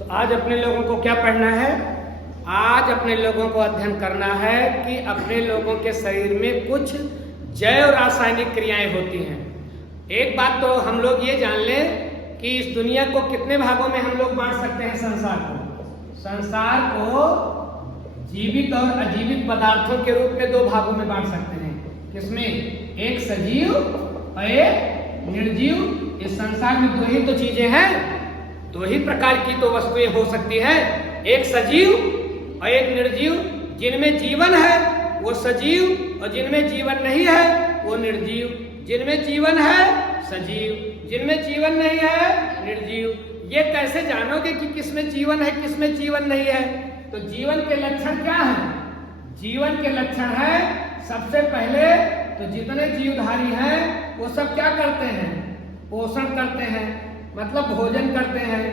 तो आज अपने लोगों को क्या पढ़ना है? आज अपने लोगों को अध्ययन करना है कि अपने लोगों के शरीर में कुछ जैव रासायनिक क्रियाएं होती हैं। एक बात तो हम लोग ये जान लें कि इस दुनिया को कितने भागों में हम लोग बांट सकते हैं। संसार को जीवित और अजीवित पदार्थों के रूप में दो भागों में बांट सकते हैं। किसमें? एक सजीव और एक निर्जीव। इस संसार में दो ही तो चीजें हैं, दो ही प्रकार की तो वस्तुएं हो सकती है, एक सजीव और एक निर्जीव। जिनमें जीवन है वो सजीव और जिनमें जीवन नहीं है वो निर्जीव। जिनमें जीवन है सजीव, जिनमें जीवन नहीं है निर्जीव। ये कैसे जानोगे कि किसमें जीवन है किसमें जीवन नहीं है? तो जीवन के लक्षण क्या है? जीवन के लक्षण है, सबसे पहले तो जितने जीवधारी हैं वो सब क्या करते हैं? पोषण करते हैं, मतलब भोजन करते हैं।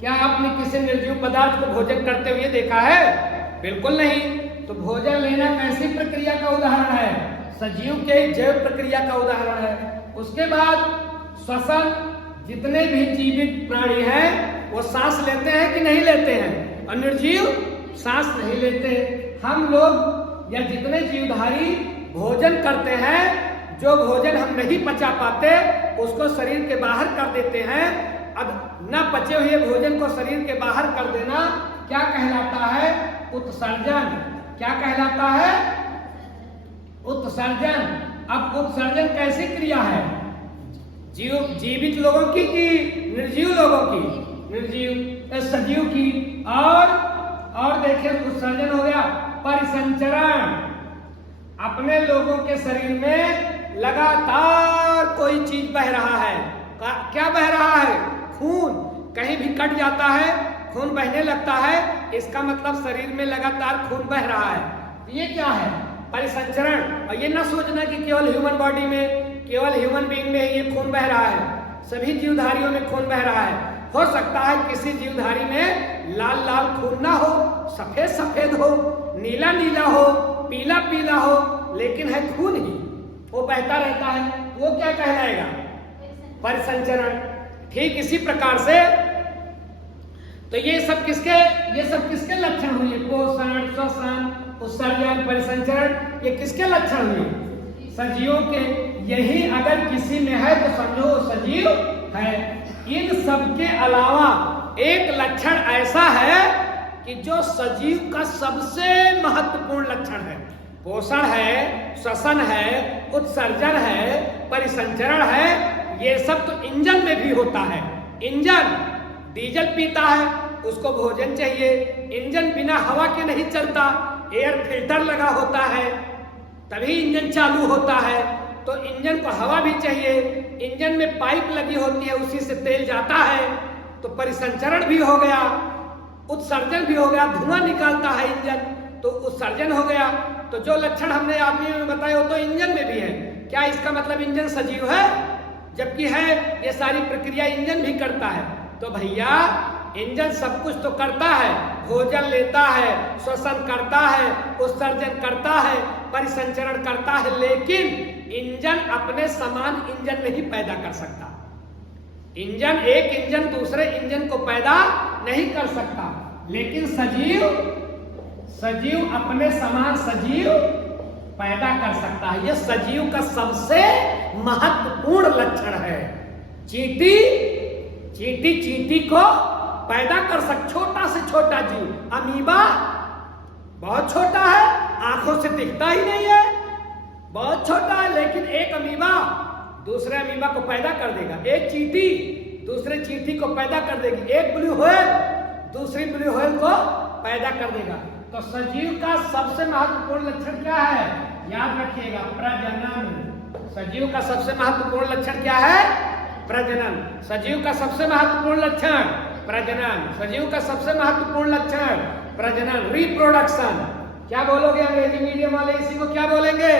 क्या आपने किसी निर्जीव पदार्थ को भोजन करते हुए देखा है? बिल्कुल नहीं। तो भोजन लेना कैसी प्रक्रिया का उदाहरण है? सजीव के जैव प्रक्रिया का उदाहरण है। उसके बाद श्वसन, जितने भी जीवित प्राणी हैं वो सांस लेते हैं कि नहीं लेते हैं? और निर्जीव सांस नहीं लेते। हम लोग या जितने जीवधारी भोजन करते हैं, जो भोजन हम नहीं पचा पाते उसको शरीर के बाहर कर देते हैं। अब न पचे हुए भोजन को शरीर के बाहर कर देना क्या कहलाता है? उत्सर्जन। क्या कहलाता है? उत्सर्जन। अब उत्सर्जन कैसी क्रिया है? जीवित लोगों की कि निर्जीव लोगों की? निर्जीव सजीव की। और देखिए उत्सर्जन हो गया परिसंचरण। अपने लोगों के शरीर में लगातार कोई चीज बह रहा है। क्या बह रहा है? खून। कहीं भी कट जाता है खून बहने लगता है, इसका मतलब शरीर में लगातार खून बह रहा है। ये क्या है? परिसंचरण। और ये ना सोचना कि केवल ह्यूमन बॉडी में, केवल ह्यूमन बीइंग में ये खून बह रहा है। सभी जीवधारियों में खून बह रहा है। हो सकता है किसी जीवधारी में लाल लाल खून ना हो, सफेद सफेद हो, नीला नीला हो, पीला पीला हो, लेकिन है खून ही, वो बहता रहता है। वो क्या कहलाएगा? परिसंचरण। ठीक इसी प्रकार से तो ये सब किसके लक्षण हुए? पोषण, श्वसन, उत्सर्जन, परिसंचरण, ये किसके लक्षण हुए? सजीवों के। यही अगर किसी में है तो समझो सजीव है। इन सब के अलावा एक लक्षण ऐसा है कि जो सजीव का सबसे महत्वपूर्ण लक्षण है। पोषण है, श्वसन है, उत्सर्जन है, परिसंचरण है, ये सब तो इंजन में भी होता है। इंजन डीजल पीता है, उसको भोजन चाहिए। इंजन बिना हवा के नहीं चलता, एयर फिल्टर लगा होता है तभी इंजन चालू होता है। तो इंजन को हवा भी चाहिए, इंजन में पाइप लगी होती है, उसी से तेल जाता है। तो परिसंचरण भी हो गया, उत्सर्जन भी हो गया, धुआं निकालता है इंजन, तो उत्सर्जन हो गया। तो जो लक्षण हमने आदमी में बताए वो तो इंजन में भी है। क्या इसका मतलब इंजन सजीव है? जबकि है, ये सारी प्रक्रिया इंजन भी करता है। तो भैया इंजन सब कुछ तो करता है, भोजन लेता है, श्वसन करता है, उत्सर्जन करता है, परिसंचरण करता है, लेकिन इंजन अपने समान इंजन नहीं पैदा कर सकता। एक इंजन दूसरे इंजन को पैदा नहीं कर सकता। लेकिन सजीव अपने समान सजीव पैदा कर सकता है। यह सजीव का सबसे महत्वपूर्ण लक्षण है। चींटी को पैदा कर छोटा से छोटा जीव। अमीबा बहुत छोटा है, आंखों से दिखता ही नहीं है, बहुत छोटा है, लेकिन एक अमीबा दूसरे अमीबा को पैदा कर देगा। एक चींटी दूसरे चींटी को पैदा कर देगी। एक ब्लू व्हेल दूसरी ब्लू व्हेल को पैदा कर देगा। तो सजीव का सबसे महत्वपूर्ण लक्षण क्या है? याद रखिएगा, प्रजनन। सजीव का सबसे महत्वपूर्ण लक्षण क्या है? प्रजनन। सजीव का सबसे महत्वपूर्ण लक्षण प्रजनन। सजीव का सबसे महत्वपूर्ण लक्षण प्रजनन, रिप्रोडक्शन। क्या बोलोगे अंग्रेजी मीडियम वाले? इसी को क्या बोलेंगे?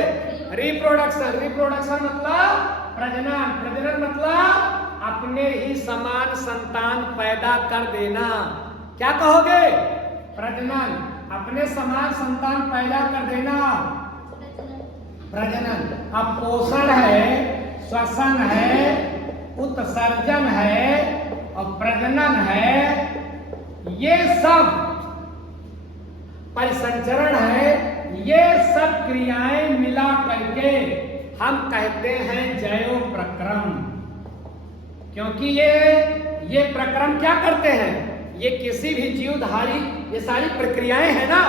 रिप्रोडक्शन। रिप्रोडक्शन मतलब प्रजनन। प्रजनन मतलब अपने ही समान संतान पैदा कर देना। क्या कहोगे? प्रजनन। अपने समान संतान पैदा कर देना, प्रजनन। अब पोषण है, श्वसन है, उत्सर्जन है और प्रजनन है, ये सब परिसंचरण है, ये सब क्रियाएं मिला करके हम कहते हैं जैव प्रक्रम। क्योंकि ये प्रक्रम क्या करते हैं, ये किसी भी जीवधारी, ये सारी प्रक्रियाएं है ना,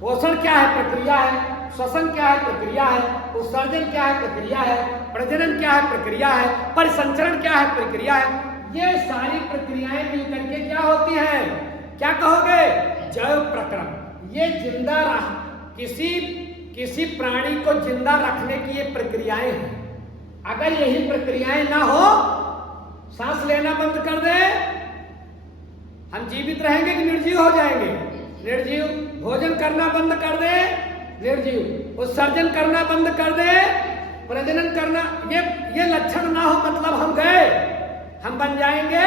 पोषण क्या है, प्रक्रिया है, श्वसन क्या है, प्रक्रिया है, उत्सर्जन क्या है, प्रक्रिया है, प्रजनन क्या है, प्रक्रिया है, परिसंचरण क्या है, प्रक्रिया है। ये सारी प्रक्रियाएं मिलकर के क्या होती हैं, क्या कहोगे, जैव प्रक्रम। ये जिंदा रह, किसी प्राणी को जिंदा रखने की ये प्रक्रियाएं हैं। अगर यही प्रक्रियाएं ना हो, सांस लेना बंद कर दे, हम जीवित रहेंगे कि निर्जीव हो जाएंगे, निर्जीव। भोजन करना बंद कर दे, निर्जीव। उत्सर्जन करना बंद कर दे, प्रजनन करना, ये लक्षण ना हो मतलब हम गए, हम बन जाएंगे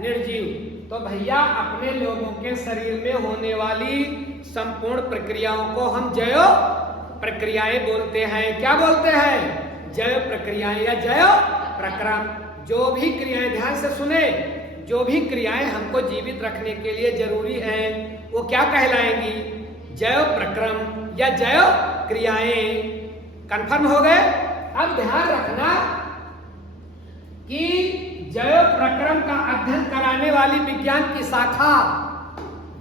निर्जीव। तो भैया अपने लोगों के शरीर में होने वाली संपूर्ण प्रक्रियाओं को हम जैव प्रक्रियाएं बोलते हैं। क्या बोलते हैं, जैव प्रक्रियाएं या जैव प्रक्रम। जो भी क्रियाएं, ध्यान से सुने, जो भी क्रियाएं हमको जीवित रखने के लिए जरूरी हैं वो क्या कहलाएंगी, जैव प्रक्रम या जैव क्रियाएं। कंफर्म हो गए। अब ध्यान रखना कि जैव प्रक्रम का अध्ययन कराने वाली विज्ञान की शाखा,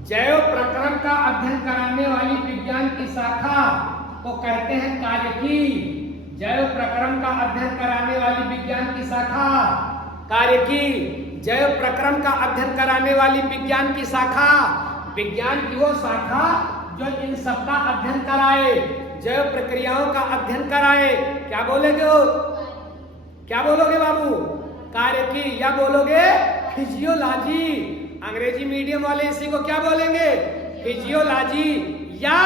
जैव प्रक्रम का अध्ययन कराने वाली विज्ञान की शाखा को कहते हैं कार्यकी। जैव प्रक्रम का अध्ययन कराने वाली विज्ञान की शाखा कार्यकी। जैव प्रक्रम का अध्ययन कराने वाली विज्ञान की शाखा, विज्ञान की वो शाखा जो इन सबका अध्ययन कराए, जैव प्रक्रियाओं का अध्ययन कराए। क्या बोलेगे हो, क्या बोलोगे बाबू, कार्यकी, या बोलोगे फिजियोलॉजी। अंग्रेजी मीडियम वाले इसी को क्या बोलेंगे, फिजियोलॉजी, या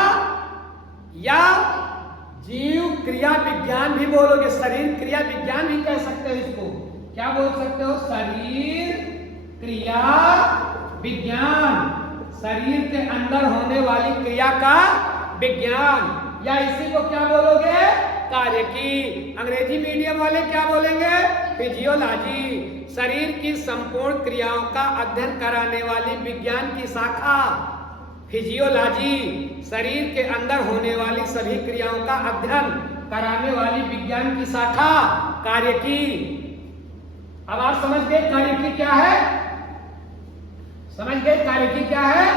जीव क्रिया विज्ञान भी बोलोगे, शरीर क्रिया विज्ञान भी कह सकते हो इसको। क्या बोल सकते हो, शरीर क्रिया विज्ञान, शरीर के अंदर होने वाली क्रिया का विज्ञान, या इसी को क्या बोलोगे, कार्यकी। अंग्रेजी मीडियम वाले क्या बोलेंगे, फिजियोलॉजी। शरीर की संपूर्ण क्रियाओं का अध्ययन कराने वाली विज्ञान की शाखा फिजियोलॉजी, शरीर के अंदर होने वाली सभी क्रियाओं का अध्ययन कराने वाली विज्ञान की शाखा कार्यकी। अब आप समझ गए कार्यकी क्या है, समझ गए कार्यकी क्या है।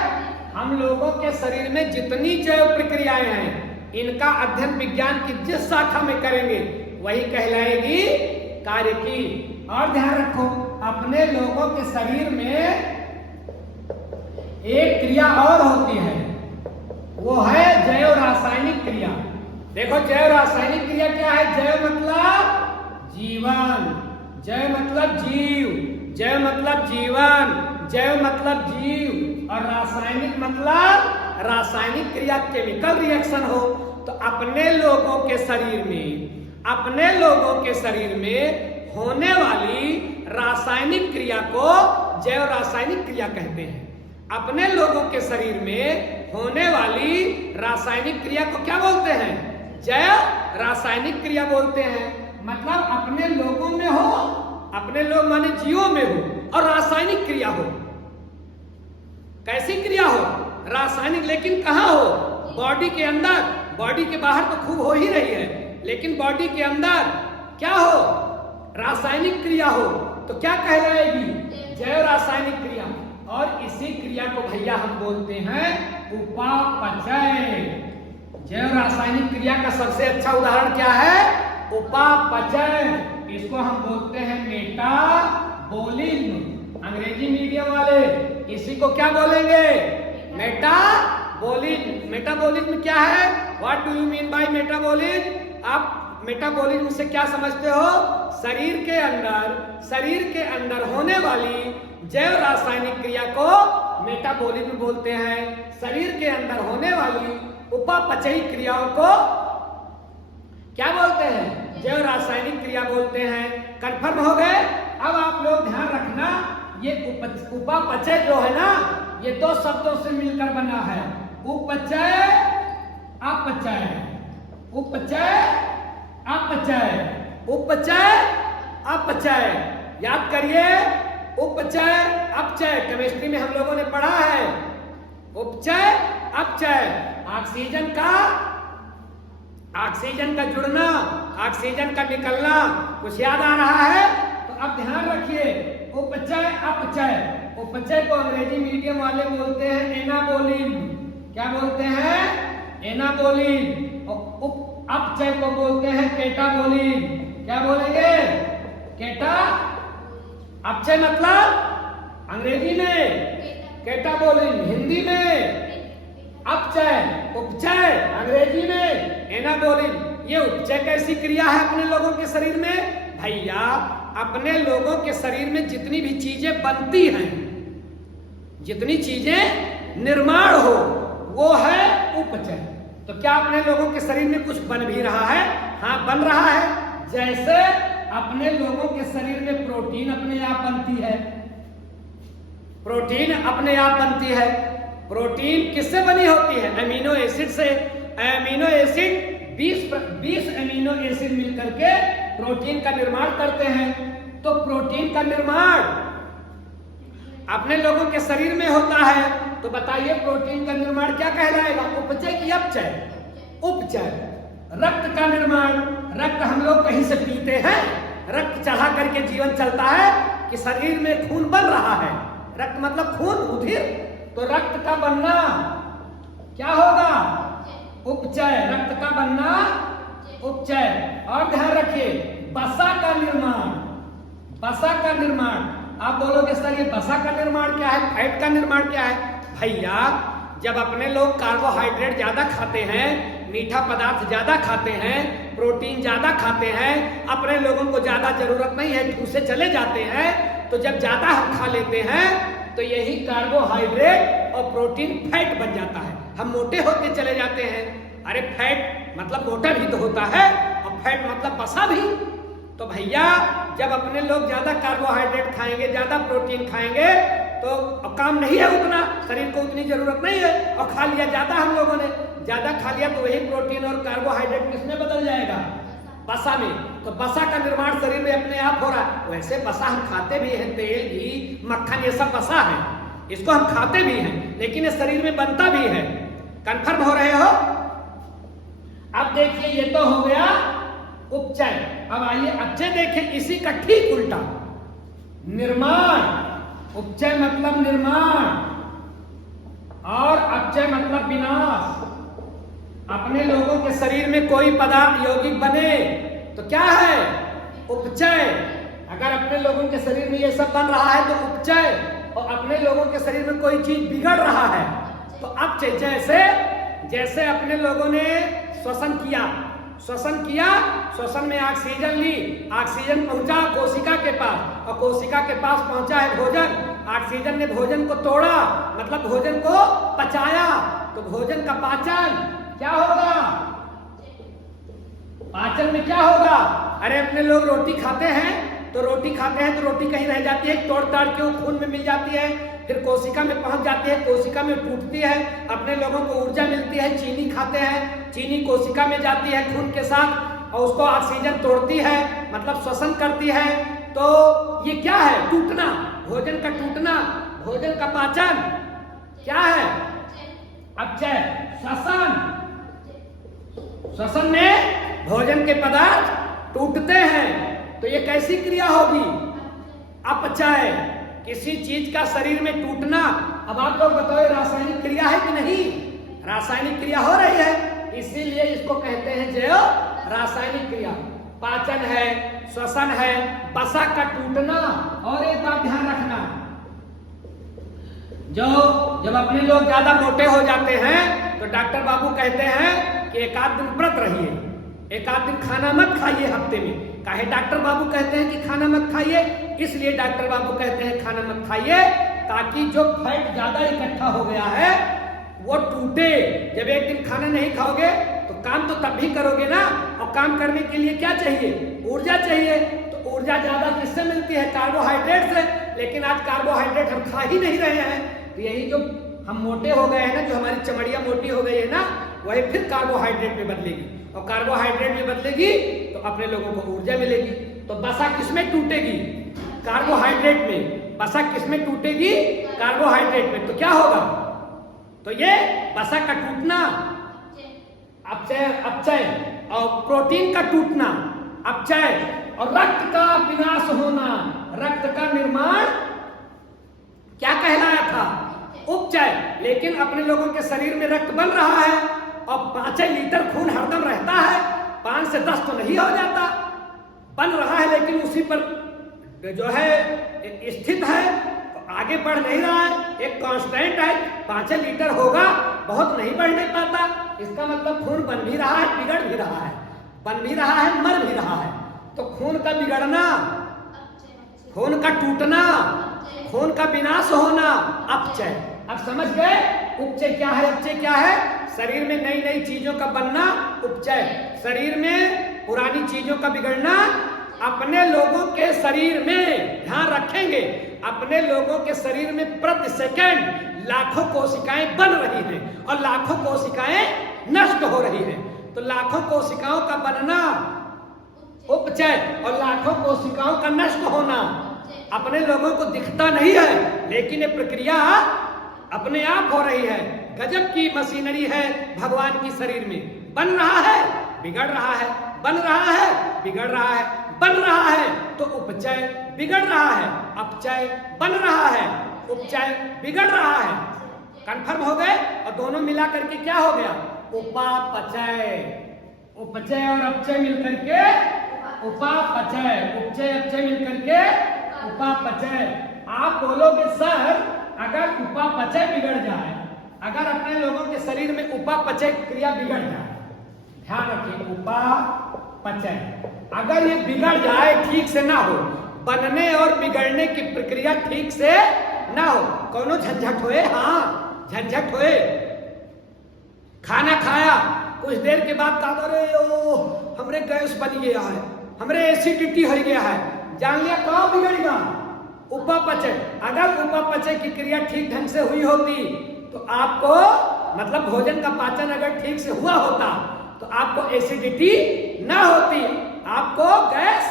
हम लोगों के शरीर में जितनी जैव प्रक्रियाएं हैं, इनका अध्ययन विज्ञान की जिस शाखा में करेंगे वही कहलाएगी कार्यकी। और ध्यान रखो, अपने लोगों के शरीर में एक क्रिया और होती है, वो है जैव रासायनिक क्रिया। देखो जैव रासायनिक क्रिया क्या है, जैव मतलब जीवन, जैव मतलब जीव, जैव मतलब जीवन, जैव मतलब जीव, और रासायनिक मतलब रासायनिक क्रिया, केमिकल रिएक्शन हो। तो अपने लोगों के शरीर में, अपने लोगों के शरीर में होने वाली रासायनिक क्रिया को जैव रासायनिक क्रिया कहते हैं। अपने लोगों के शरीर में होने वाली रासायनिक क्रिया को क्या बोलते हैं, जैव रासायनिक क्रिया बोलते हैं। मतलब अपने लोगों में हो, अपने लोग माने जीवों में हो, और रासायनिक क्रिया हो। कैसी क्रिया हो, रासायनिक, लेकिन कहाँ हो, बॉडी के अंदर। बॉडी के बाहर तो खूब हो ही रही है, लेकिन बॉडी के अंदर क्या हो, रासायनिक क्रिया हो। तो क्या कहलाएगी, जैव रासायनिक क्रिया। और इसी क्रिया को भैया हम बोलते हैं उपापचय। जैव रासायनिक क्रिया का सबसे अच्छा उदाहरण क्या है, उपापचय। इसको हम बोलते हैं मेटाबॉलिज्म। अंग्रेजी मीडियम वाले इसी को क्या बोलेंगे, मेटाबॉलिज्म। मेटाबॉलिज्म क्या है, what do you mean by metabolism. आप मेटाबॉलिज्म से क्या समझते हो, शरीर के अंदर होने वाली जैव रासायनिक क्रिया को मेटाबॉलिज्म बोलते हैं। शरीर के अंदर होने वाली उपापचयी क्रियाओं को क्या बोलते हैं, जैव रासायनिक क्रिया बोलते हैं। कंफर्म हो गए। अब आप लोग ध्यान रखना, ये उपापचय जो है ना, ये दो शब्दों से मिलकर बना है, उपचय अपचय। उपचय अपचय, उपचय अपचय। याद करिए, उपचय अपचय, केमिस्ट्री में हम लोगों ने पढ़ा है। उपचय अपचय, ऑक्सीजन का जुड़ना, ऑक्सीजन का निकलना, कुछ याद आ रहा है? तो अब ध्यान रखिए, उपचय अपचय। उपचय को अंग्रेजी मीडियम वाले बोलते हैं एनाबोलिन। क्या बोलते हैं? एनाबोलिन। और अपचय को बोलते हैं केटाबोलिन। क्या बोलेंगे? केटा। अपचय मतलब अंग्रेजी में केटाबोलिन, हिंदी में अपचय। उपचय अंग्रेजी में एनाबोलिन। ये उपचय कैसी क्रिया है अपने लोगों के शरीर में? भैया अपने लोगों के शरीर में जितनी भी चीजें बनती हैं, जितनी चीजें निर्माण हो, वो है उपचय। तो क्या अपने लोगों के शरीर में कुछ बन भी रहा है? हाँ, बन रहा है। जैसे अपने लोगों के शरीर में प्रोटीन अपने आप बनती है। प्रोटीन अपने आप बनती है। प्रोटीन किससे बनी होती है? अमीनो एसिड से। अमीनो एसिड 20 अमीनो एसिड मिलकर के प्रोटीन का निर्माण करते हैं। तो प्रोटीन का निर्माण अपने लोगों के शरीर में होता है। तो बताइए प्रोटीन का निर्माण क्या कहलाएगा? उपचय की अपचय? उपचय। रक्त का निर्माण, रक्त हम लोग कहीं से पीते हैं, रक्त चढ़ा करके जीवन चलता है कि शरीर में खून बन रहा है। रक्त मतलब खून, उधिर। तो रक्त का बनना क्या होगा? उपचय। रक्त का बनना उपचय। और ध्यान रखिए, वसा का निर्माण। वसा का निर्माण, आप बोलोगे सर ये वसा का निर्माण क्या है, फैट का निर्माण क्या है? भैया जब अपने लोग कार्बोहाइड्रेट ज्यादा खाते हैं, मीठा पदार्थ ज्यादा खाते हैं, प्रोटीन ज्यादा खाते हैं, अपने लोगों को ज्यादा जरूरत नहीं है, ठूसे चले जाते हैं, तो जब ज्यादा हम खा लेते हैं तो यही कार्बोहाइड्रेट और प्रोटीन फैट बन जाता है। हम मोटे होते चले जाते हैं। अरे फैट मतलब मोटा भी तो होता है, और फैट मतलब वसा भी। तो भैया जब अपने लोग ज्यादा कार्बोहाइड्रेट खाएंगे, ज्यादा प्रोटीन खाएंगे, तो काम नहीं है उतना, शरीर को उतनी जरूरत नहीं है, और खा लिया ज्यादा, हम लोगों ने ज्यादा खा लिया, तो वही प्रोटीन और कार्बोहाइड्रेट किसमें बदल जाएगा? वसा में। तो वसा का निर्माण शरीर में अपने आप हो रहा है। वैसे वसा हम खाते भी हैं, तेल, घी, मक्खन, ये सब वसा है, इसको हम खाते भी हैं, लेकिन ये शरीर में बनता भी है। कंफर्म हो रहे हो? अब देखिए, ये तो हो गया उपचय। अब आइए अपचय देखें, इसी का ठीक उल्टा, निर्माण। उपचय मतलब निर्माण और अपचय मतलब विनाश। अपने लोगों के शरीर में कोई पदार्थ यौगिक बने तो क्या है? उपचय। अगर अपने लोगों के शरीर में ये सब बन रहा है तो उपचय, और अपने लोगों के शरीर में कोई चीज बिगड़ रहा है तो अपचय। जैसे अपने लोगों ने श्वसन किया, श्वसन में ऑक्सीजन ली, ऑक्सीजन पहुंचा कोशिका के पास, और कोशिका के पास पहुंचा है भोजन, ऑक्सीजन ने भोजन को तोड़ा, मतलब भोजन को पचाया, तो भोजन का पाचन क्या होगा? पाचन में क्या होगा? अरे अपने लोग रोटी खाते हैं तो रोटी कहीं रह जाती है, तोड़ ताड़ के वो खून में मिल जाती है, फिर कोशिका में पहुंच जाती है, कोशिका में टूटती है, अपने लोगों को ऊर्जा मिलती है। चीनी खाते हैं, चीनी कोशिका में जाती है खून के साथ, और उसको ऑक्सीजन तोड़ती है, मतलब श्वसन करती है। तो ये क्या है? टूटना, भोजन का टूटना, भोजन का पाचन क्या है? अपचय। श्वसन में भोजन के पदार्थ टूटते हैं, तो ये कैसी क्रिया होगी? अपचय। किसी चीज का शरीर में टूटना। अब आप लोग बताओ, रासायनिक क्रिया है कि नहीं? रासायनिक क्रिया हो रही है, इसीलिए इसको कहते हैं जो रासायनिक क्रिया। पाचन है, श्वसन है, वसा का टूटना। और एक बात ध्यान रखना, जब अपने लोग ज्यादा मोटे हो जाते हैं तो डॉक्टर बाबू कहते हैं कि एक आध दिन व्रत रहिए, एक आध दिन खाना मत खाइए हफ्ते में। काहे डॉक्टर बाबू कहते हैं कि खाना मत खाइए? इसलिए डॉक्टर बाबू कहते हैं खाना मत खाइए, ताकि जो फैट ज्यादा इकट्ठा हो गया है वो टूटे। जब एक दिन खाना नहीं खाओगे तो काम तो तब भी करोगे ना, और काम करने के लिए क्या चाहिए? ऊर्जा चाहिए। तो ऊर्जा ज्यादा किससे मिलती है? कार्बोहाइड्रेट से। लेकिन आज कार्बोहाइड्रेट हम खा ही नहीं रहे हैं, तो यही जो हम मोटे हो गए हैं ना, जो हमारी चमड़ियां मोटी हो गई है ना, वही फिर कार्बोहाइड्रेट में बदलेगी, और कार्बोहाइड्रेट में बदलेगी तो अपने लोगों को ऊर्जा मिलेगी। तो वसा किसमें टूटेगी? कार्बोहाइड्रेट में। वसा किसमें टूटेगी? कार्बोहाइड्रेट में। तो क्या होगा? तो ये वसा का टूटना अपचय, और प्रोटीन का टूटना अपचय, और रक्त का विनाश होना, रक्त का निर्माण क्या कहलाया था? उपचय। लेकिन अपने लोगों के शरीर में रक्त बन रहा है और 5 लीटर खून हरदम रहता है, 5 से 10 तो नहीं हो जाता, बन रहा है लेकिन उसी पर जो है स्थित है, आगे बढ़ नहीं रहा है, एक कांस्टेंट है, 5 लीटर होगा, बहुत नहीं बढ़ने पाता। इसका मतलब खून बन भी रहा है, बिगड़ भी रहा है, बन भी रहा है, मर भी रहा है। तो खून का बिगड़ना, खून का टूटना, खून का विनाश होना अपचय। अब समझ गए उपचय क्या है, अपचय क्या है? शरीर में नई नई चीजों का बनना उपचय, शरीर में पुरानी चीजों का बिगड़ना। अपने लोगों के शरीर में, ध्यान रखेंगे, अपने लोगों के शरीर में प्रति सेकंड लाखों कोशिकाएं बन रही हैं और लाखों कोशिकाएं नष्ट हो रही हैं। तो लाखों कोशिकाओं का बनना उपचय और लाखों कोशिकाओं का नष्ट होना अपने लोगों को दिखता नहीं है, लेकिन ये प्रक्रिया अपने आप हो रही है। गजब की मशीनरी है भगवान की शरीर में। बन रहा है, बिगड़ रहा है, बन रहा है, बिगड़ रहा है, बन रहा है तो उपचय, बिगड़ रहा है अपचय, बन रहा है उपचय, बिगड़ रहा है। कंफर्म हो गए? और दोनों मिला करके क्या हो गया? उपापचय। उपचय और अपचय मिलकर के उपापचय, उपचय अपचय मिलकर के उपापचय। आप बोलोगे सर अगर उपापचय बिगड़ जाए, अगर अपने लोगों के शरीर में उपापचय क्रिया बिगड़ जाए, ध्यान रखिए, उपापचय अगर ये बिगड़ जाए, ठीक से ना हो, बनने और बिगड़ने की प्रक्रिया ठीक से ना हो, कौनो झंझट होए, हाँ झंझट होए, खाना खाया कुछ देर के बाद का अरे ओ हमरे गैस बन गया है, हमरे एसिडिटी हो गया है, जान लिया कहाँ बिगड़ेगा? उपापचय। अगर उपापचय की क्रिया ठीक ढंग से हुई होती तो आपको, मतलब भोजन का पाचन अगर ठीक से हुआ होता तो आपको एसिडिटी ना होती, आपको गैस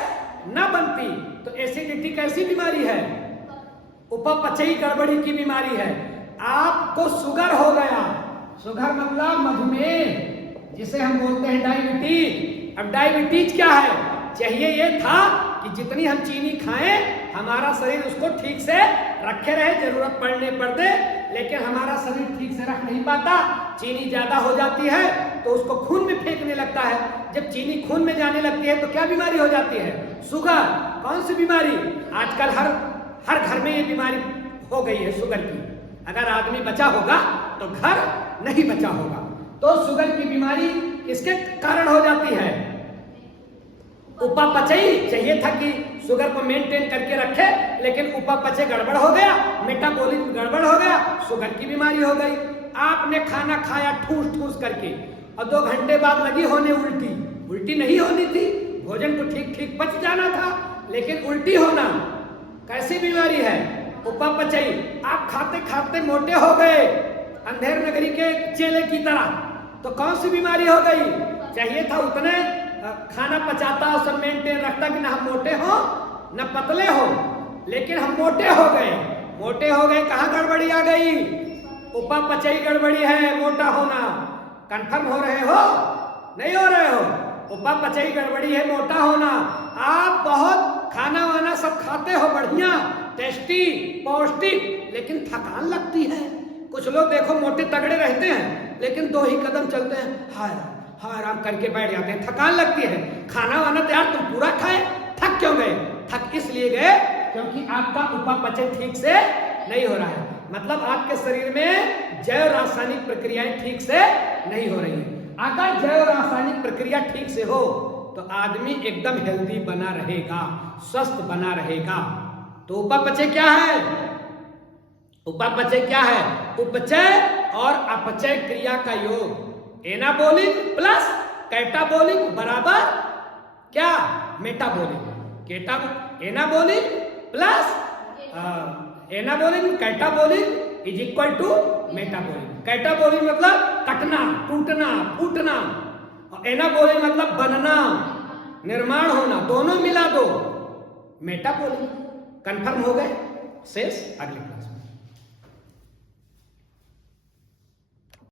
ना बनती। तो एसिडिटी कैसी बीमारी है? उपापचयी गड़बड़ी की बीमारी है। आपको शुगर हो गया, शुगर मतलब मधुमेह, जिसे हम बोलते हैं डायबिटीज। अब डायबिटीज क्या है? चाहिए ये था कि जितनी हम चीनी खाएं हमारा शरीर उसको ठीक से रखे रहे, जरूरत पड़ने पर दे, लेकिन हमारा शरीर ठीक से रख नहीं पाता, चीनी ज्यादा हो जाती है तो उसको खून में फेंकने लगता है। जब चीनी खून में जाने लगती है तो क्या बीमारी हो जाती है? शुगर। कौन सी बीमारी? आजकल हर घर में ये बीमारी हो गई है शुगर की। अगर आदमी बचा होगा तो घर नहीं बचा होगा। तो शुगर की बीमारी किसके कारण हो जाती है? उपापचयी। चाहिए था कि शुगर को मेंटेन करके रखे, लेकिन उपापचय गड़बड़ हो गया, मेटाबॉलिज्म गड़बड़ हो गया, शुगर की बीमारी हो गई। आपने खाना खाया ठूस ठूस करके और 2 घंटे बाद लगी होने उल्टी। उल्टी नहीं होनी थी, भोजन तो ठीक ठीक पच जाना था, लेकिन उल्टी होना कैसी बीमारी है? उपापचयी। आप खाते खाते मोटे हो गए, अंधेर नगरी के चेले की तरह, तो कौन सी बीमारी हो गई? चाहिए था उतने खाना पचाता और सब मेंटेन रखता कि ना हम मोटे हो न पतले हो, लेकिन हम मोटे हो गए। मोटे हो गए, कहाँ गड़बड़ी आ गई? उपापचयी गड़बड़ी है मोटा होना। कंफर्म हो रहे हो? नहीं हो रहे हो? उपापचयी गड़बड़ी है मोटा होना। आप बहुत खाना वाना सब खाते हो, बढ़िया टेस्टी पौष्टिक, लेकिन थकान लगती है। कुछ लोग देखो मोटे तगड़े रहते हैं, लेकिन 2 ही कदम चलते हैं, हाय हाय आराम करके बैठ जाते हैं, थकान लगती है। खाना वाना तो यार तुम पूरा खाए, थक क्यों गए? थक इसलिए गए क्योंकि आपका उपापचय ठीक से नहीं हो रहा है। मतलब आपके शरीर में जैव रासायनिक प्रक्रियाएं ठीक से नहीं हो रही है। अगर जैव रासायनिक प्रक्रिया ठीक से हो तो आदमी एकदम हेल्दी बना रहेगा, स्वस्थ बना रहेगा। तो उपापचय क्या है? उपापचय क्या है? उपचय और अपचय क्रिया का योग। एनाबोलिक प्लस कैटाबोलिक बराबर क्या? Metabolic. Anabolic plus anabolic catabolic is equal to metabolic. Catabolic मतलब कटना, टूटना, फूटना, और एनाबोलिक मतलब बनना, निर्माण होना, दोनों मिला दो मेटाबोलिक। कंफर्म हो गए? शेष अगले क्लास।